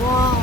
와.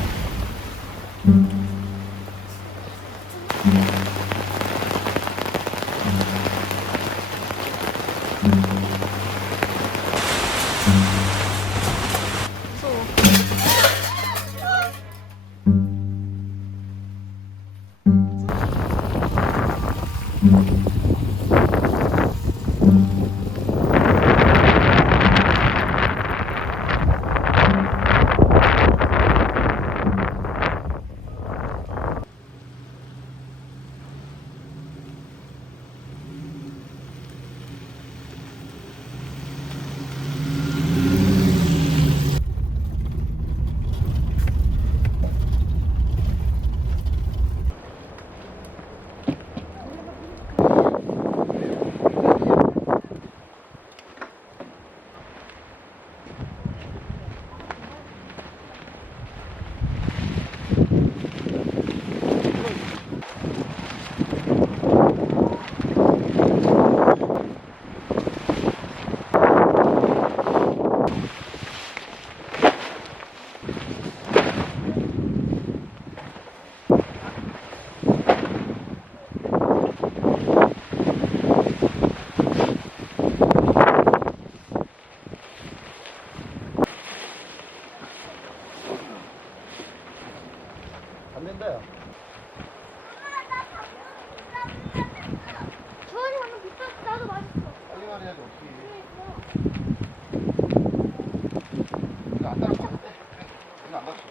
안 된다요. 저번에 한번 비쌌어. 나도 맛있어. 빨리 말해야지 어떻게. 이거 안 닿았어. 이거 안 닿았어.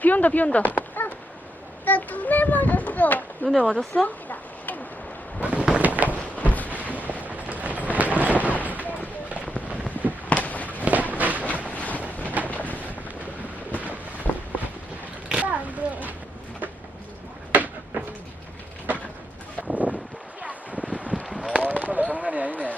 비 온다, 비 온다. 나 눈에 맞았어. 눈에 맞았어? 안 돼. 컬러 장난이 아니네.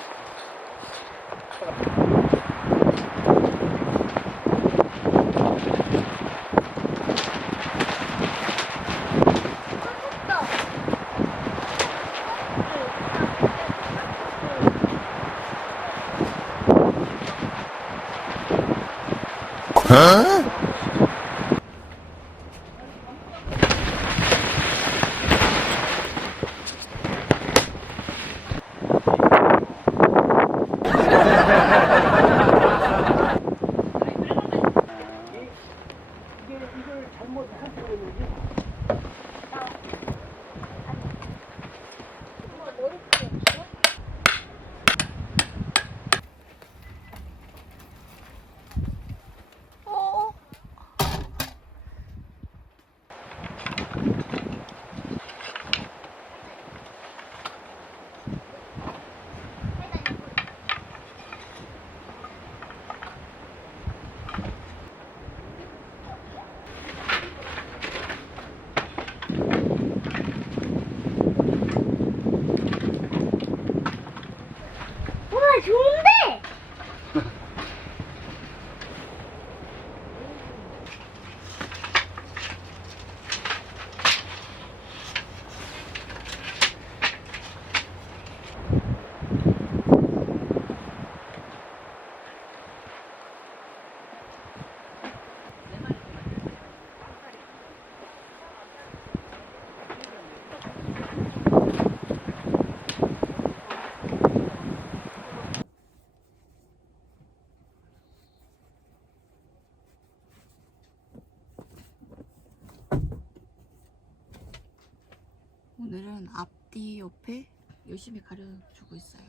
우와, 좋은데? 오늘은 앞뒤 옆에 열심히 가려주고 있어요.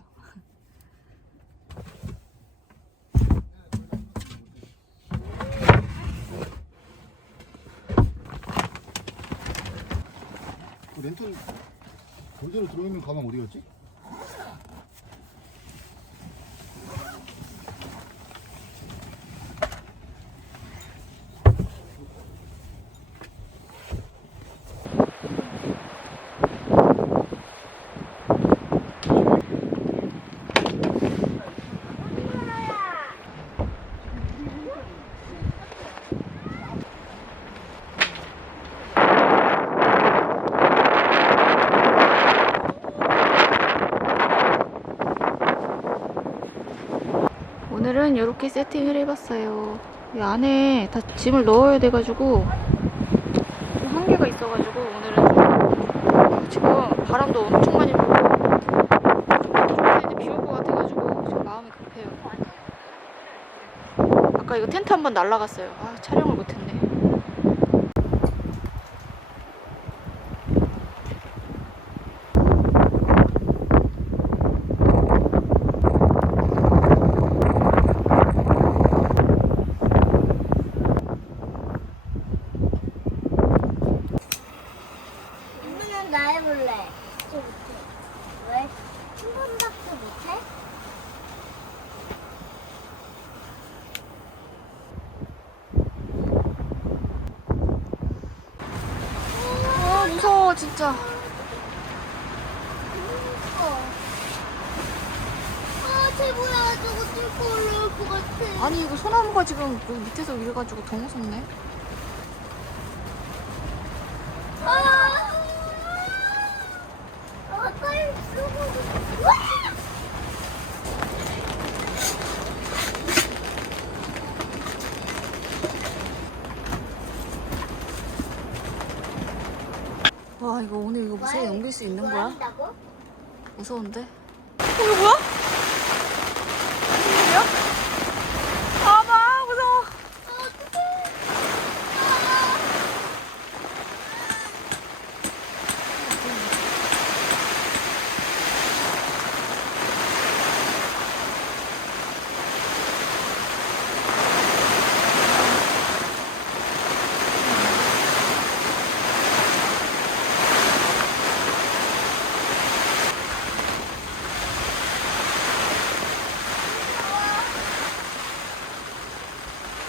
그 렌털 골대로 들어있는 가방 어디 갔지? 오늘은 이렇게 세팅을 해봤어요. 이 안에 다 짐을 넣어야 돼가지고 좀 한계가 있어가지고 오늘은 좀 지금 바람도 엄청 많이 불고 좀 이제 비 올 것 같아가지고 지금 마음이 급해요. 아까 이거 텐트 한번 날라갔어요. 아, 촬영을 못했네. 엄마는 나 해볼래. 진짜 못해. 왜? 한 번밖에 못해? 아, 무서워 진짜. 쟤 뭐야? 저거 뚫고 올라올 것 같아. 아니 이거 소나무가 지금 여기 밑에서 이래가지고 더 무섭네. 빨리 뚫고. 와! 와, 이거 오늘 이거 무서워 넘길 수 있는 거야? 한다고? 무서운데? 이거 뭐야? 무슨 일이야? 아, 봐, 무서워.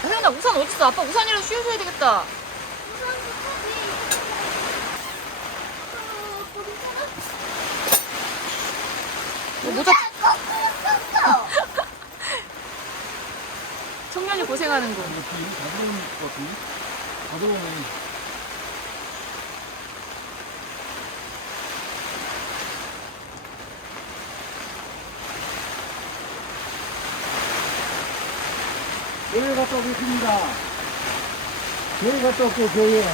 혜연아, 우산 어딨어? 아빠 우산이라도 씌워줘야 되겠다. 모자 청년이 고생하는 거. 이거 비 다 들어오는 것 같은데? 다 들어오네. 교회 갔다 오겠습니다. 교회 갔다 올게요, 교회.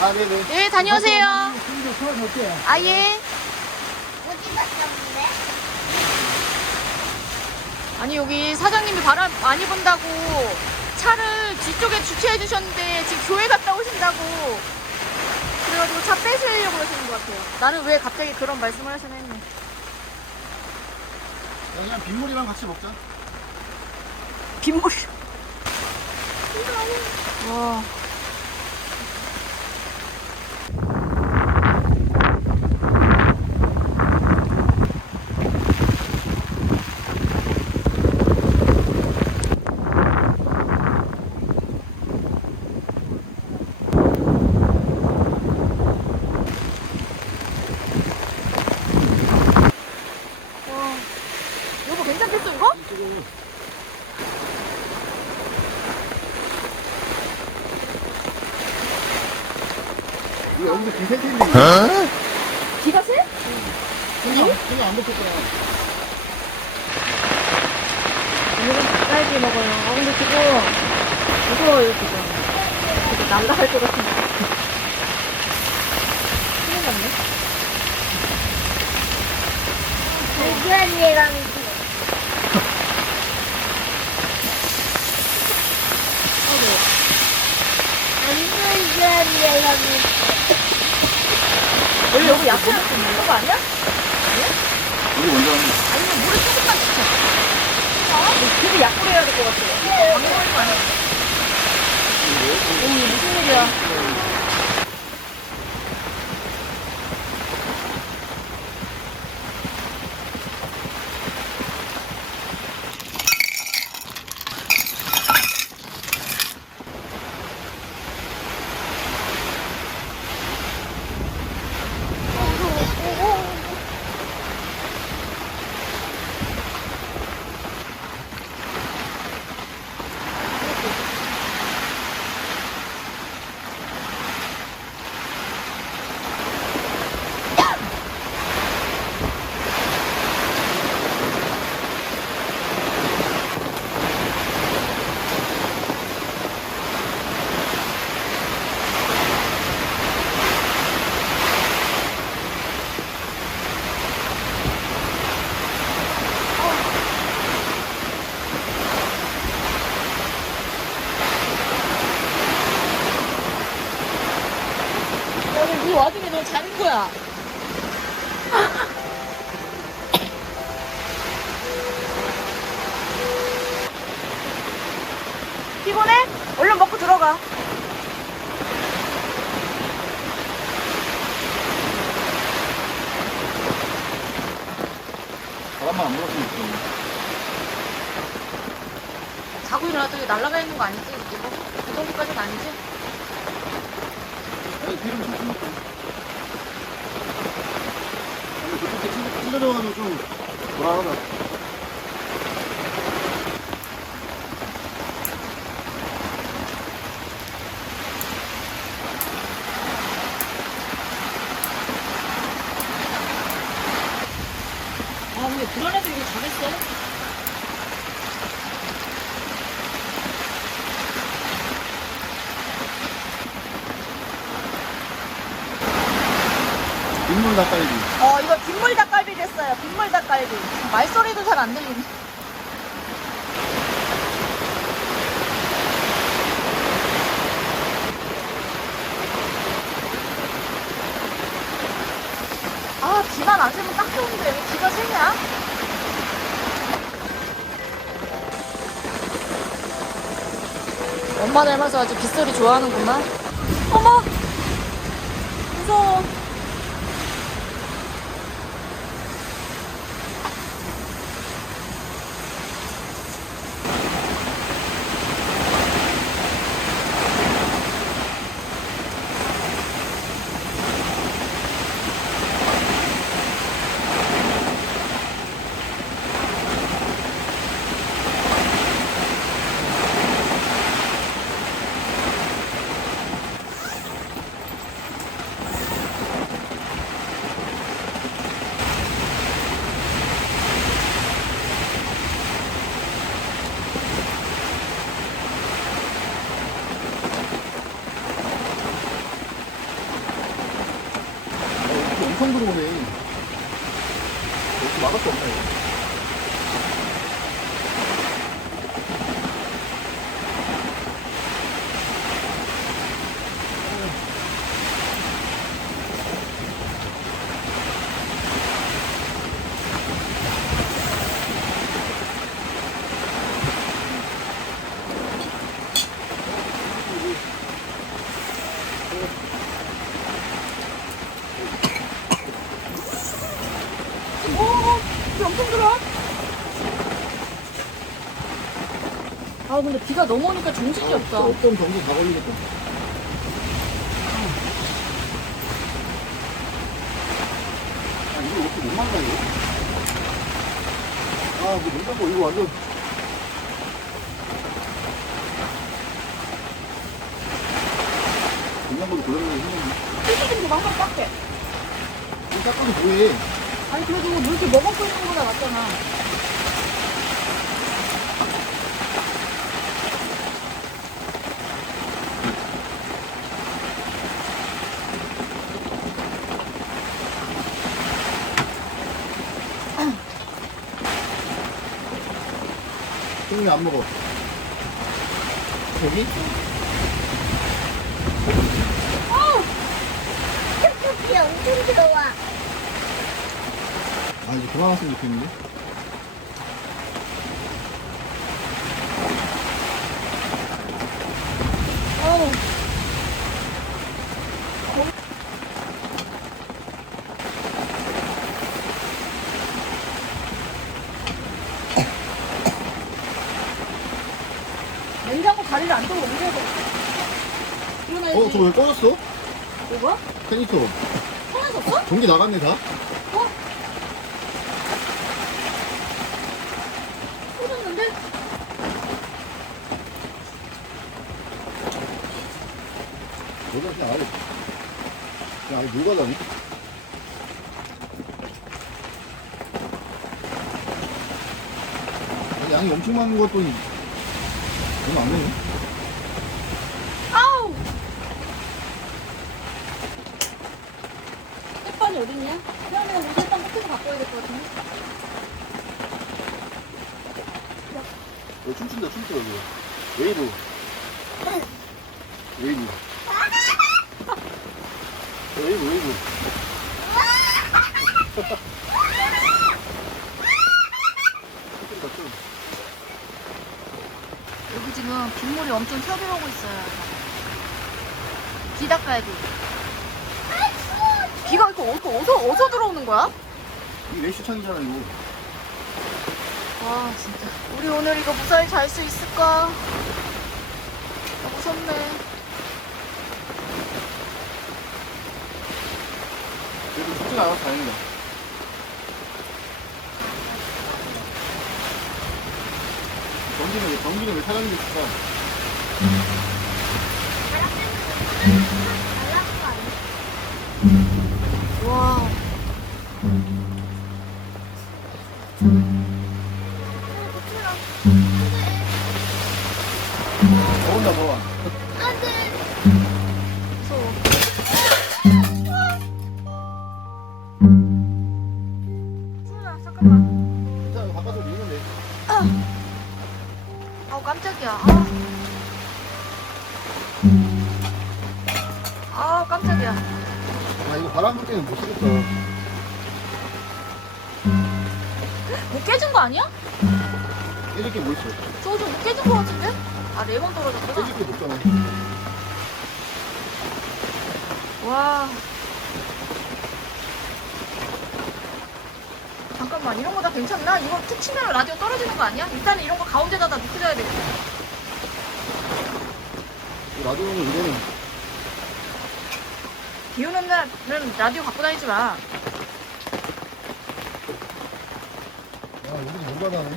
아, 네네. 네, 다녀오세요. 친구 풀어놓을게요. 아, 예. 어디 갔다 온대? 아니, 여기 사장님이 바람 많이 분다고 차를 뒤쪽에 주차해 주셨는데 지금 교회 갔다 오신다고 그래가지고 차 빼시려고 그러시는 것 같아요. 나는 왜 갑자기 그런 말씀을 하시나 했네. 야, 그냥 빗물이랑 같이 먹자. 빗물. 와. 여보 괜찮겠어 이거? 이거 여기서 비 셀텐데. 비가 새? 그냥 안 먹을 거야. 오늘은 닭갈비 먹어요. 아 근데 지금 무서워요 지금. 지금 날라갈 것 같은데. 큰일 났네. 유한이랑 안녕 유한이랑 원래 여기 약해야 되는 거 아니야? 우리 먼저 하는 아니면 물에 조금만 넣자. 되게 약불 해야 될 것 같아. 방금 걸린 거 아니야? 오, 이게 무슨 일이야? 와중에 너 자는 거야. 피곤해? 얼른 먹고 들어가. 바람만 안 불었으면 좋겠네. 자고 일어나도 날아가 있는 거 아니지? 이거? 그 정도까지는 아니지? 뒤로 좀 찔렀어. 그렇게 찔러져가지고 좀 불안하다. 아, 근데 불안해도 이거 잘했어. 빗물 닭갈비. 이거 빗물 닭갈비 됐어요. 빗물 닭갈비. 말소리도 잘 안 들리네. 아, 비만 안 새면 딱 좋은데 왜 비가 새냐? 엄마 닮아서 아주 빗소리 좋아하는구만. 어머! 무서워. 엄청 들어오네. 이렇게 막을 수 없네. 이거. 비 엄청 들어. 아, 근데 비가 너무 오니까 정신이 없다. 어떤 정도 다 걸리겠다. 아, 이거 어떻게 못 막나, 이거? 아, 뭐 냉장고 이거 완전. 냉장고도 고장나기 힘든데. 피디님 좀 한번 닦게. 이거 닦아서 뭐해? 아니, 그래도 뭐 이렇게 먹어보는 거보다 낫잖아. 형이 안 먹어. 고기? 햇빛이 엄청 들어와. 아, 이제 그만 왔으면 좋겠는데? 어우. 냉장고 다리를 안 들고 옮겨야 돼. 일어나야지. 저거 왜 꺼졌어? 뭐가? 캐니터. 꺼내줬어? 전기 나갔네, 다? 꺼졌는데? 여기가 그냥 아예, 그냥 아예 녹아다니? 양이 엄청 많은 것도 너무 안 되네. 아우! 햇반이 어딨냐? 태연이가 우리 햇반 끝에서 갖고 와야 될 것 같은데? 춤춘다, 춤춰, 여기. 웨이브. 웨이브. 웨이브. 여기 지금 빗물이 엄청 쳐들어오고 있어요. 비 닦아야 돼. 비가 이렇게 어디서 들어오는 거야? 이 레시창이잖아 이거. 와 진짜 우리 오늘 이거 무사히 잘 수 있을까? 무섭네. 그래도 춥지가 않아서 다행이다. 전기는 왜 사장님이 있을까? 와 더운다 더워. 무서워. 잠깐만. 괜찮아 바깥으로 밀면 돼. 아우 깜짝이야. 아 깜짝이야. 아 이거 바람 불 때는 못 쓰겠다. 못 깨진 거 아니야? 깨질 게 뭐 있어? 저거 좀 못 깨진 거 같은데? 아 레몬 떨어졌구나. 깨질 게 없잖아. 와. 잠깐만 이런 거 다 괜찮나? 이거 툭 치면 라디오 떨어지는 거 아니야? 일단은 이런 거 가운데다 다 눕혀줘야 되겠다. 이 라디오는 이거는 비 오는 날은 라디오 갖고 다니지 마. 아 여기서 뭐가 나네.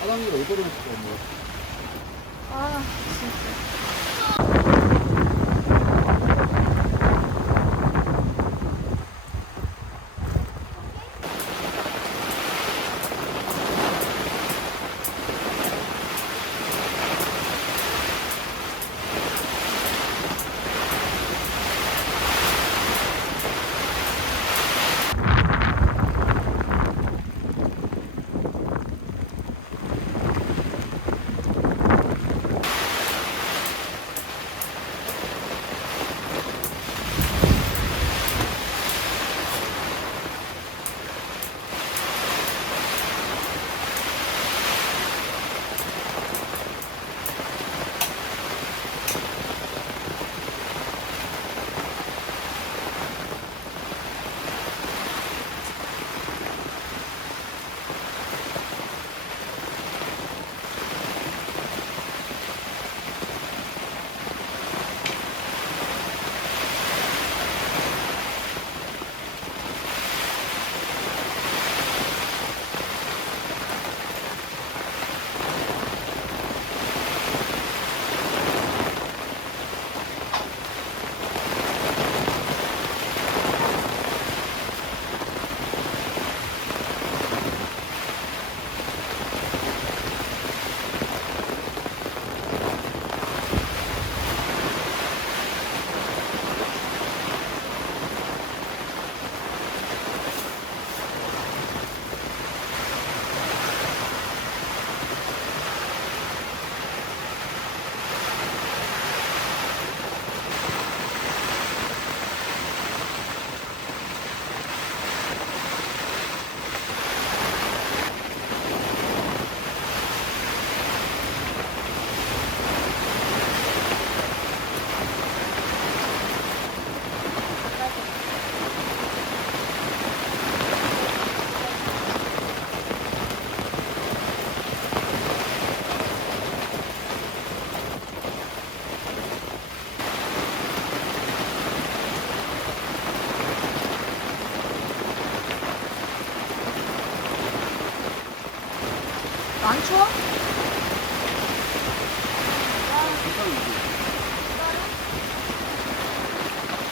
사장님이 왜 떨어질 수가 없네. 아 진짜. 안 추워?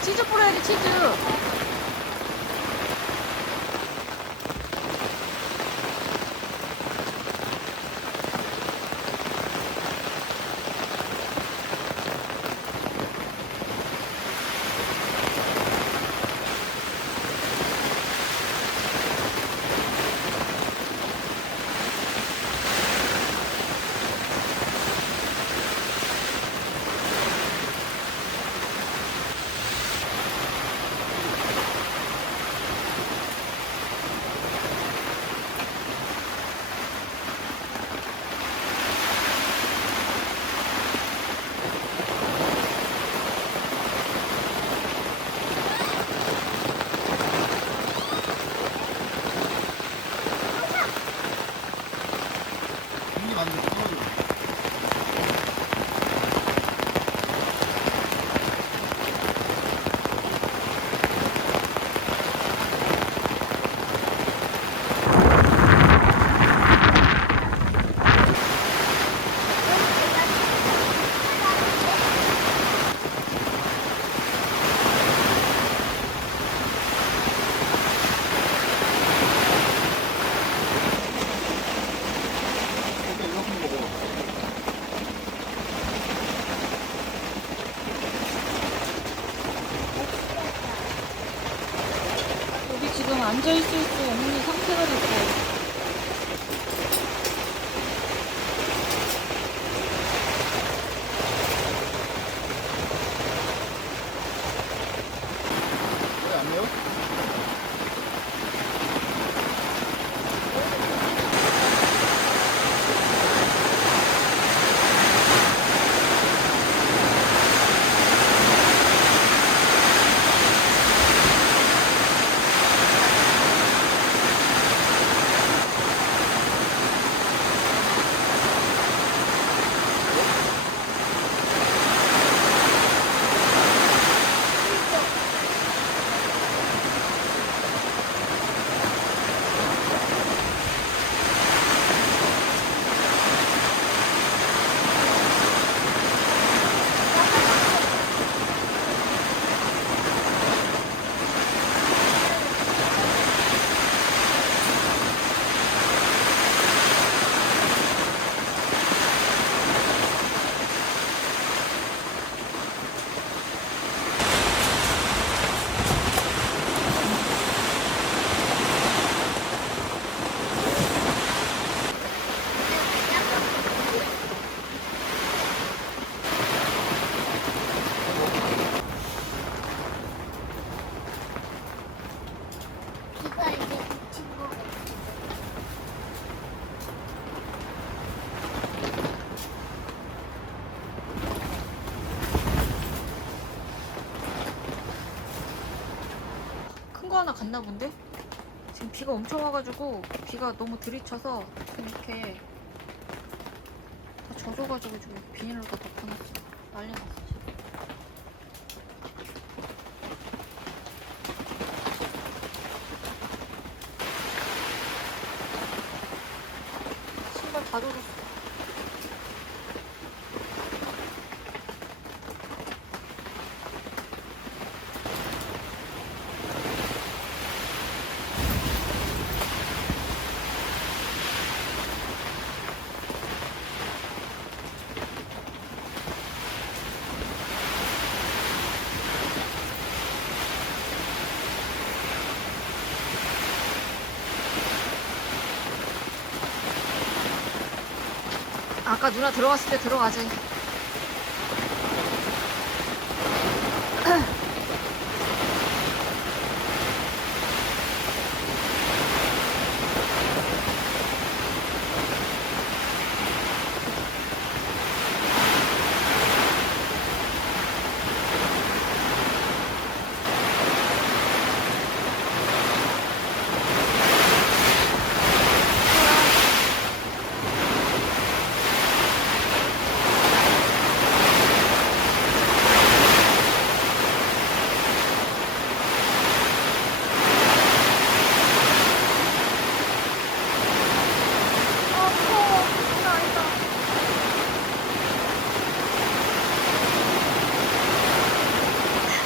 치즈 뿌려야지 치즈. 앉아있을 수 없는 상태가 됐어요. 왜안 매워? 비가 이제 그친 거 같아. 큰 거 하나 갔나 본데? 지금 비가 엄청 와가지고 비가 너무 들이쳐서 이렇게 다 젖어가지고 지금 비닐로 다 덮어놨어. 난리 났어 지금. 신발 다 젖었어. 아까 누나 들어갔을 때 들어가지.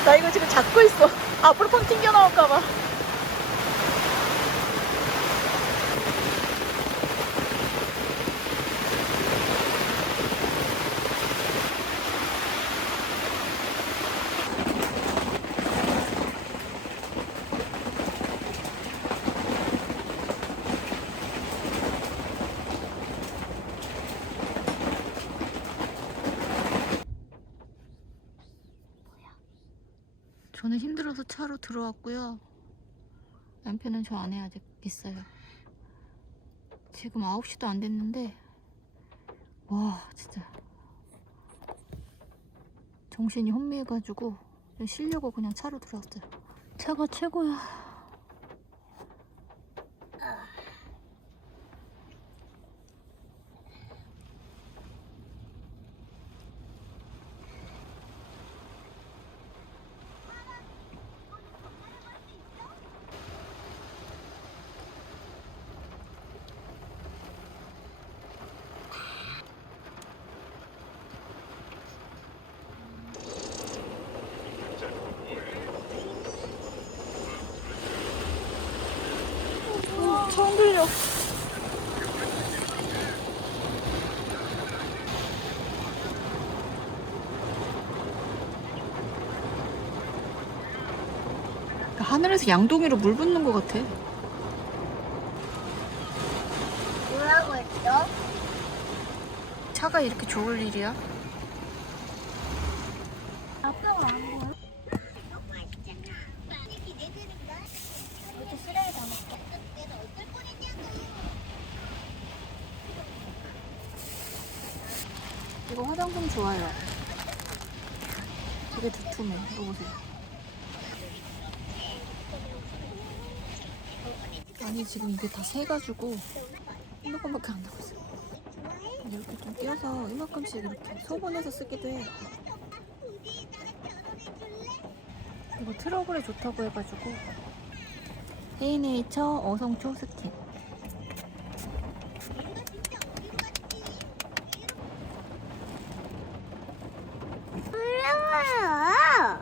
나 이거 지금 잡고 있어. 앞으로 폰 튕겨 나올까봐. 저는 힘들어서 차로 들어왔고요. 남편은 저 안에 아직 있어요. 지금 9시도 안 됐는데 와 진짜 정신이 혼미해가지고 좀 쉬려고 그냥 차로 들어왔어요. 차가 최고야. 처음 들려. 하늘에서 양동이로 물 붓는 것 같아. 뭐라고 했죠? 차가 이렇게 좋을 일이야? 아빠가 안 보여? 이렇게 쓰레기 다 먹게. 이거 화장품 좋아요. 되게 두툼해. 이거 보세요. 아니 지금 이게 다 새가지고 이만큼밖에 안 남았어요. 이렇게 좀 띄어서 이만큼씩 이렇게 소분해서 쓰기도 해요. 이거 트러블에 좋다고 해가지고 헤이네이처 어성초 스킨. 올라와요.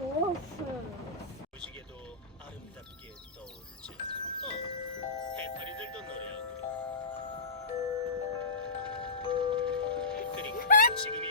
거스. 보시게도 아름답게 떠오르죠. 해파리들도 노래하고. 그리고 지금이